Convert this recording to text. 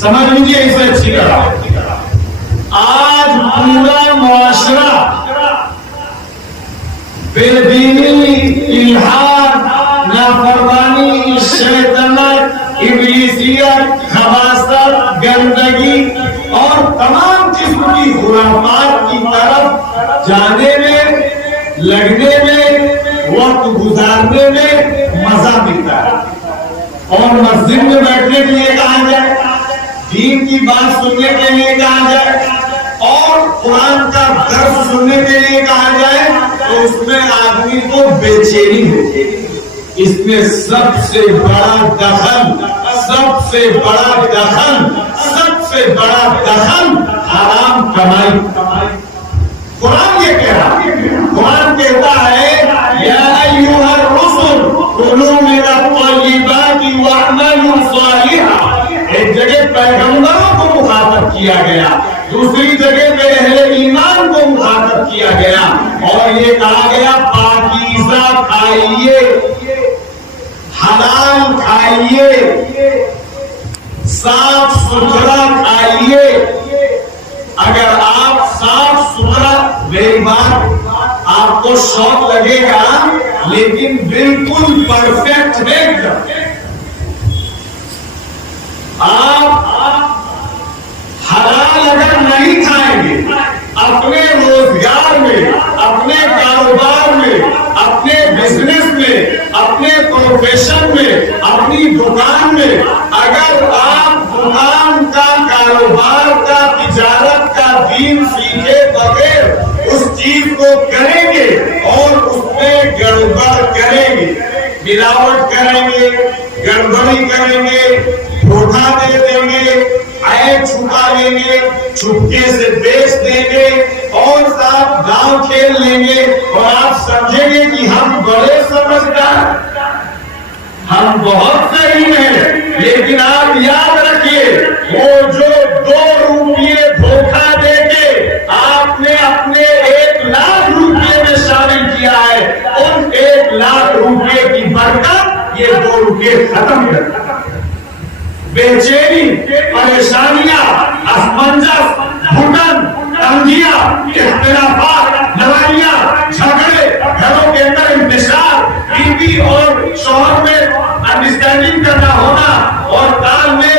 समझ लीजिए इसे अच्छी तरह। आज पूरा मुआशरा बेदीनी, इल्हाद, नाफरमानी, शैतानत, इब्लीसियत, खबासत, गंदगी और तमाम किस्म की खुराफात की तरफ जाने में, लगने में, वक्त गुजारने में मजा मिलता है। और मस्जिद में बैठने के लिए कहा जाए, दीन की बात सुनने के लिए कहा जाए और कुरान का दर्स सुनने के लिए कहा जाए तो उसमें आदमी को बेचैनी होती है। इसमें सबसे बड़ा दखल, सबसे बड़ा दखल, सबसे बड़ा दखल हराम कमाई। कुरान ये कह रहा है, कुरान कहता है या अय्युहर रुसुल कुलू मिन अत-तय्यिबाति वअमलू सालिहा। एक जगह पैगंबरों को मुखातब किया गया, दूसरी जगह पे अहले ईमान को मुखातब किया गया और ये कहा गया पाकीज़ा खाइए, हलाल खाइए, साफ सुथरा खाइए। अगर आप साफ सुथरा, मेरी बात आपको शौक लगेगा लेकिन बिल्कुल परफेक्ट है। आप हलाल अगर नहीं खाएंगे, अपने रोजगार में, अपने कारोबार में, अपने बिजनेस में, अपने प्रोफेशन में, अपनी दुकान में, अगर आप दुकान का, कारोबार का, तिजारत का दीन सीखे बगैर उस चीज को करेंगे और उसमें गड़बड़ करेंगे, मिलावट करेंगे, गड़बड़ी करेंगे, धोखा दे देंगे, ऐप छुपा लेंगे, चुपके से बेच देंगे और साथ गांव खेल लेंगे और आप समझेंगे कि हम बड़े समझदार, हम बहुत सही हैं। लेकिन आप याद रखिए, वो जो 2 रुपये धोखा देके आपने अपने 1 लाख रुपये में शामिल किया है, उन 1 लाख रुपये की बरकत ये 2 रुपये खत्म कर। बेचैनी, परेशानियां, असमंजस, घुटन, तंगियां, इख्तिलाफात, लड़ाइयां, झगड़े, घरों के अंदर इंतशार, बीवी और शौहर में अंडरस्टैंडिंग करना होना और तालमेल